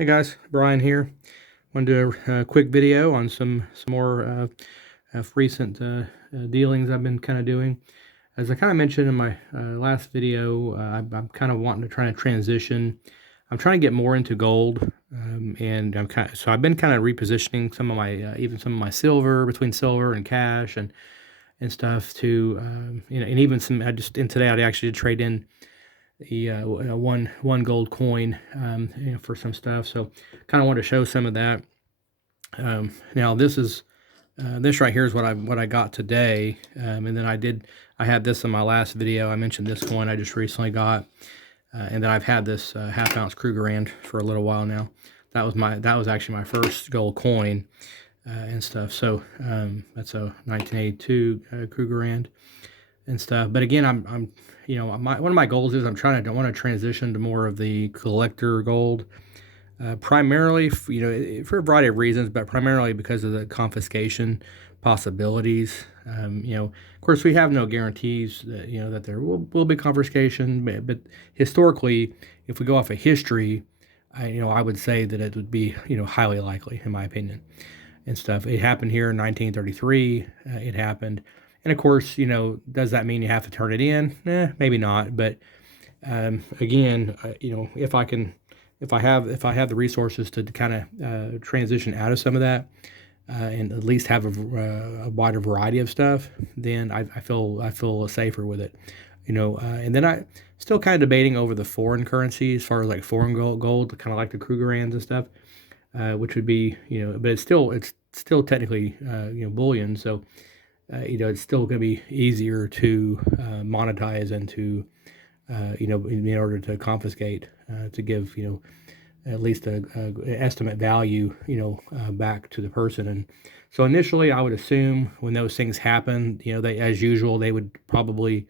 Hey guys, Brian here. Want to do a quick video on some more recent dealings I've been kind of doing. As I kind of mentioned in my last video, I'm kind of wanting to try to transition. I'm trying to get more into gold, and so I've been kind of repositioning some of my even some of my silver between silver and cash and stuff to and even some. I just in today I actually did trade in the one gold coin for some stuff. So kind of want to show some of that. Now this right here is what I got today, and then I had this in my last video. I mentioned this coin I just recently got, and then I've had this half ounce Krugerrand for a little while now. That was actually my first gold coin and stuff. So that's a 1982 Krugerrand and stuff. But again, I'm one of my goals is I want to transition to more of the collector gold, primarily for a variety of reasons, but primarily because of the confiscation possibilities. Of course, we have no guarantees that that there will be confiscation, but historically, if we go off of history, I would say that it would be highly likely, in my opinion, and stuff. It happened here in 1933. It happened. And of course, does that mean you have to turn it in? Maybe not. But again, if I have the resources to kind of transition out of some of that and at least have a wider variety of stuff, then I feel safer with it. And then I still kind of debating over the foreign currency as far as like foreign gold, kind of like the Krugerrands and stuff, which would be but it's still technically bullion, so. It's still going to be easier to monetize and to, in order to confiscate, to give, at least an estimate value, back to the person. And so initially I would assume when those things happen, as usual, they would probably,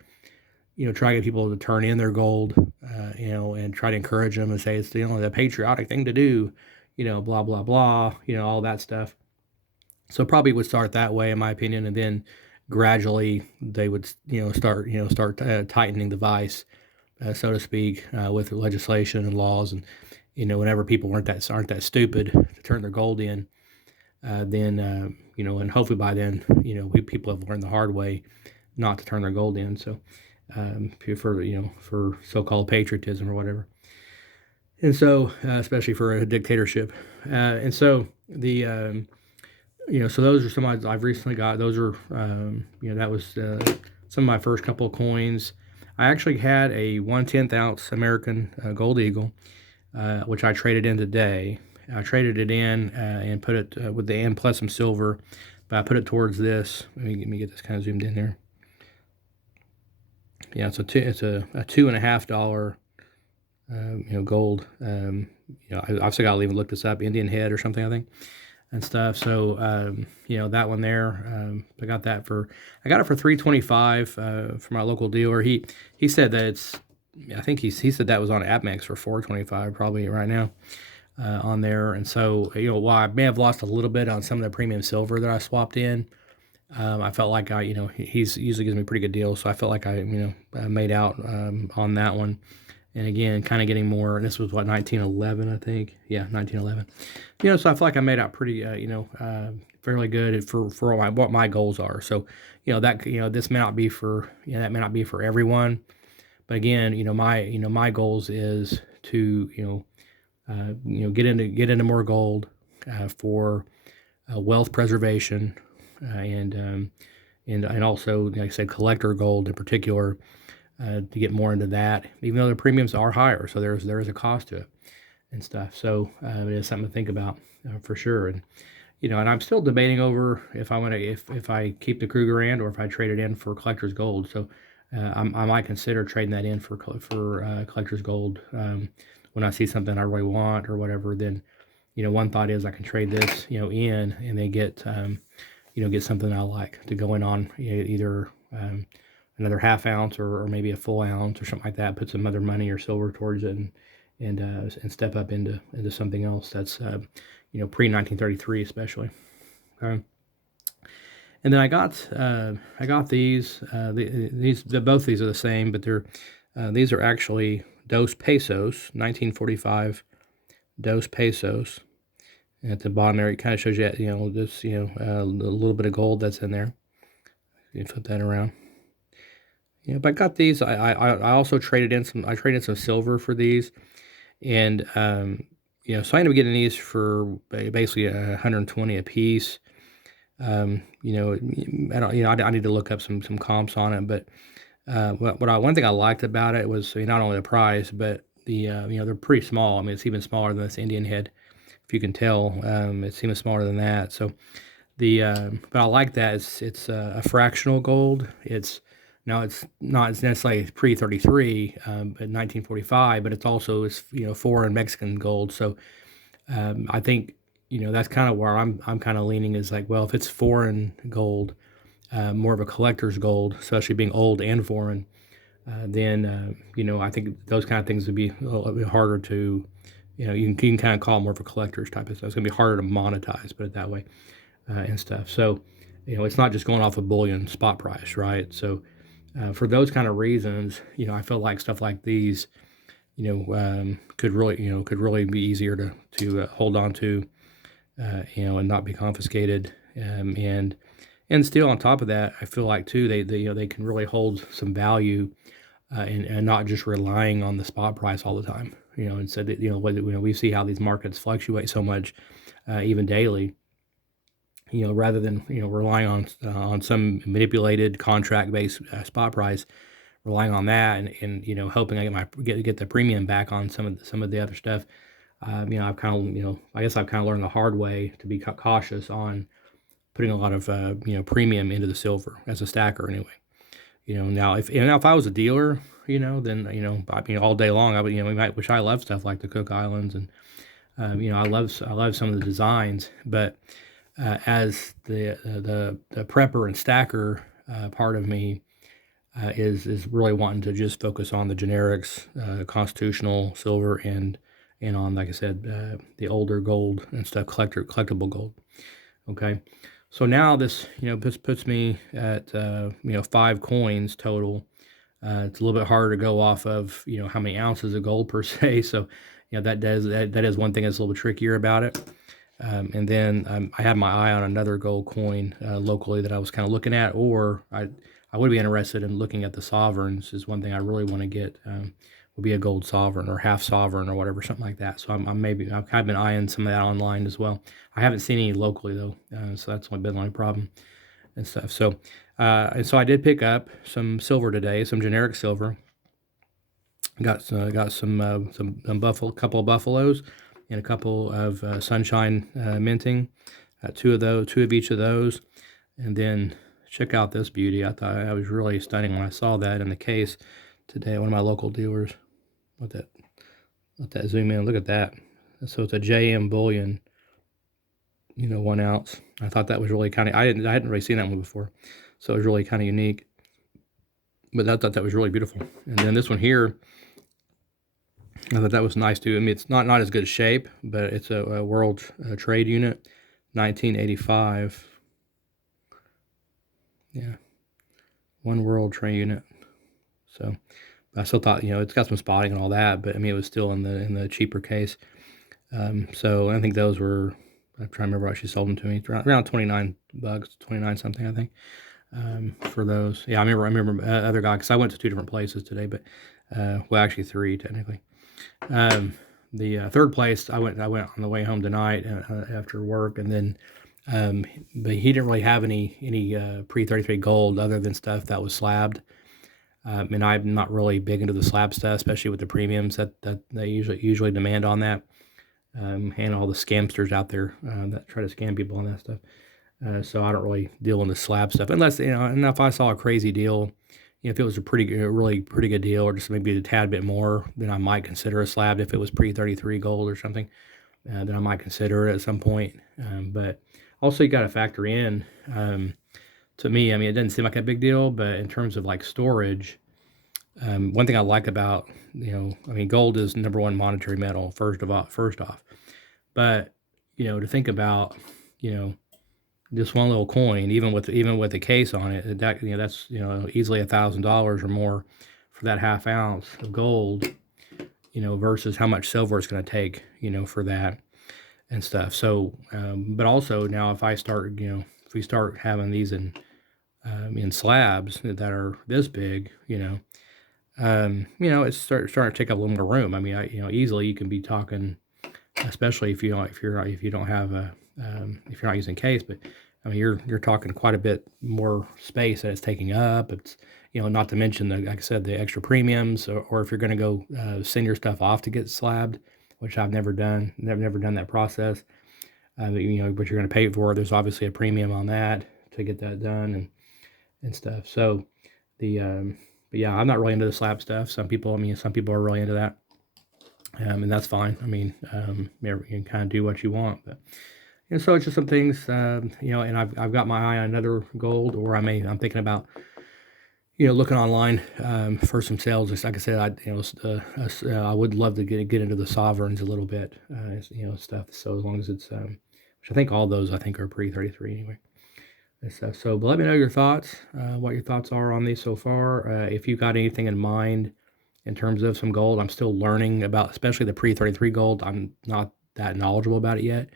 try to get people to turn in their gold, and try to encourage them and say it's, the patriotic thing to do, blah, blah, blah, all that stuff. So probably would start that way, in my opinion, and then gradually they would, start tightening the vice, so to speak, with legislation and laws, and whenever people aren't that stupid to turn their gold in, then and hopefully by then, people have learned the hard way not to turn their gold in. So for so-called patriotism or whatever, and so especially for a dictatorship, and so the so those are some I've recently got. Those are, that was some of my first couple of coins. I actually had a 1/10 ounce American Gold Eagle, which I traded in today. I traded it in and put it with the M plus some silver, but I put it towards this. Let me get this kind of zoomed in there. Yeah, it's a $2.50 gold. I've still got to even look this up. Indian head or something, I think. And stuff. So that one there, I got it for $3.25 for my local dealer. He said that I think he said that was on APMEX for $4.25 probably right now on there. And so while I may have lost a little bit on some of the premium silver that I swapped in, I felt like he's usually gives me a pretty good deal, so I felt like I made out on that one. And again, kind of getting more, and this was what, 1911, I think. Yeah, 1911. So I feel like I made out pretty, fairly good for what my goals are. So, this may not be for, that may not be for everyone. But again, my goals is to, get into more gold for wealth preservation and also, like I said, collector gold in particular. To get more into that, even though the premiums are higher, so there is a cost to it and stuff. So it is something to think about for sure. And and I'm still debating over if I want to if I keep the Krugerrand or if I trade it in for collector's gold. So I might consider trading that in for collector's gold when I see something I really want or whatever. Then one thought is I can trade this in and they get get something I like to go in on either. Another half ounce or maybe a full ounce or something like that, put some other money or silver towards it and step up into something else that's pre-1933 especially. And then I got these both these are the same, but they're these are actually Dos Pesos 1945 Dos Pesos. And at the bottom there, it kind of shows you, this, a little bit of gold that's in there. You flip that around. But I got these. I also traded in some. I traded some silver for these, and so I ended up getting these for basically 120 a piece. I need to look up some comps on it, but one thing I liked about it was not only the price, but they're pretty small. I mean, it's even smaller than this Indian head, if you can tell. It's even smaller than that. So but I like that it's a fractional gold. It's not necessarily pre-33, but 1945, but it's also foreign Mexican gold. So I think that's kind of where I'm kind of leaning, is like, well, if it's foreign gold, more of a collector's gold, especially being old and foreign, then I think those kind of things would be a little bit harder to, you can kind of call it more of a collector's type of stuff. It's gonna be harder to monetize, put it that way, and stuff. So it's not just going off a bullion spot price, right? So for those kind of reasons, I feel like stuff like these, could really be easier to hold on to, and not be confiscated. And still on top of that, I feel like too, they can really hold some value, and not just relying on the spot price all the time. Instead, we see how these markets fluctuate so much, even daily. Rather than relying on some manipulated contract-based spot price, relying on that, and hoping I get the premium back on some of the other stuff. I've kind of I guess I've kind of learned the hard way to be cautious on putting a lot of premium into the silver as a stacker anyway. Now if I was a dealer, then all day long I would, which I love stuff like the Cook Islands, and I love some of the designs, but as the prepper and stacker part of me is really wanting to just focus on the generics, constitutional silver, and on, like I said, the older gold and stuff, collectible gold. Okay, so now this puts me at 5 coins total. It's a little bit harder to go off of how many ounces of gold per se. So that is one thing that's a little bit trickier about it. And then I had my eye on another gold coin locally that I was kind of looking at, or I would be interested in looking at the sovereigns. Is one thing I really want to get, would be a gold sovereign or half sovereign or whatever, something like that. So I've kind of been eyeing some of that online as well. I haven't seen any locally though, so that's been the only problem and stuff. So so I did pick up some silver today, some generic silver. Got some couple of buffaloes, and a couple of sunshine minting, two of each of those. And then check out this beauty. I thought I was really stunning when I saw that in the case today at one of my local dealers. Let that zoom in. Look at that. So it's a JM bullion, 1 ounce. I thought that was really kind of, I hadn't really seen that one before, so it was really kind of unique. But I thought that was really beautiful. And then this one here, I thought that was nice too. I mean, it's not as good shape, but it's a World Trade Unit, 1985. Yeah, one World Trade Unit. So I still thought, it's got some spotting and all that, but I mean, it was still in the cheaper case. So I think those were, I'm trying to remember how she sold them to me, around $29, 29 something, I think, for those. Yeah, I remember other guy, because I went to 2 different places today, but well, actually 3 technically. The third place, I went on the way home tonight after work, and then but he didn't really have any pre-33 gold other than stuff that was slabbed. And I'm not really big into the slab stuff, especially with the premiums that they usually demand on that, and all the scamsters out there that try to scam people on that stuff. So I don't really deal in the slab stuff unless and if I saw a crazy deal, if it was a really pretty good deal, or just maybe a tad bit more, then I might consider a slab. If it was pre-33 gold or something, then I might consider it at some point. But also you got to factor in, to me, I mean, it doesn't seem like a big deal, but in terms of like storage, one thing I like about, I mean, gold is #1 monetary metal, first off. But, to think about, just one little coin, even with the case on it, that's easily $1,000 or more for that half ounce of gold. versus how much silver it's going to take, for that and stuff. So, but also now if if we start having these in slabs that are this big, it's starting to take up a little more room. I mean, easily you can be talking, especially if you don't, if you don't have if you're not using case, but I mean, you're talking quite a bit more space that it's taking up. It's, not to mention like I said, the extra premiums, or if you're going to go send your stuff off to get slabbed, which I've never done. Never done that process. But you're going to pay for it. There's obviously a premium on that to get that done and stuff. So but yeah, I'm not really into the slab stuff. Some people are really into that. And that's fine. I mean, you can kind of do what you want, but so it's just some things, and I've got my eye on another gold, or I'm thinking about, looking online for some sales. Just like I said, I would love to get into the sovereigns a little bit, stuff. So as long as it's, which I think all those are pre-33 anyway. And stuff. So, but let me know your thoughts, what your thoughts are on these so far. If you've got anything in mind in terms of some gold, I'm still learning about, especially the pre-33 gold. I'm not that knowledgeable about it yet.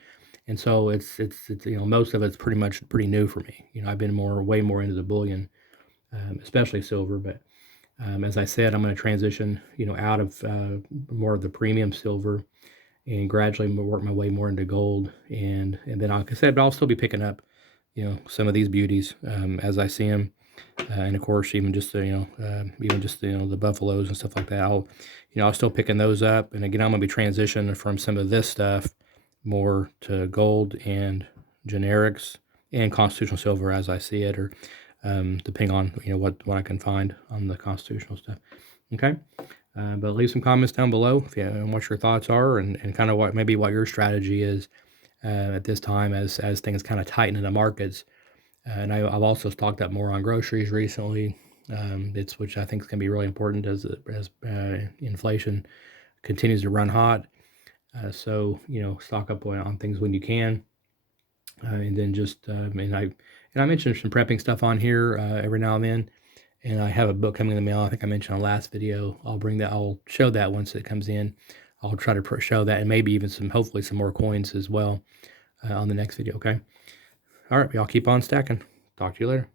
And so it's most of it's pretty new for me. I've been way more into the bullion, especially silver. But as I said, I'm going to transition, out of more of the premium silver and gradually work my way more into gold. And then, like I said, but I'll still be picking up, some of these beauties as I see them. And of course, even just the buffaloes and stuff like that. I'll still picking those up. And again, I'm going to be transitioning from some of this stuff more to gold and generics and constitutional silver as I see it, or depending on what I can find on the constitutional stuff. Okay, but leave some comments down below if and what your thoughts are, and kind of what your strategy is at this time as things kind of tighten in the markets. And I've also stocked up more on groceries recently, which I think is going to be really important as inflation continues to run hot. So stock up on things when you can, and then just and I mentioned some prepping stuff on here every now and then, and I have a book coming in the mail. I think I mentioned on the last video. I'll show that once it comes in. I'll try to show that, and maybe even hopefully some more coins as well on the next video. Okay. All right, y'all keep on stacking. Talk to you later.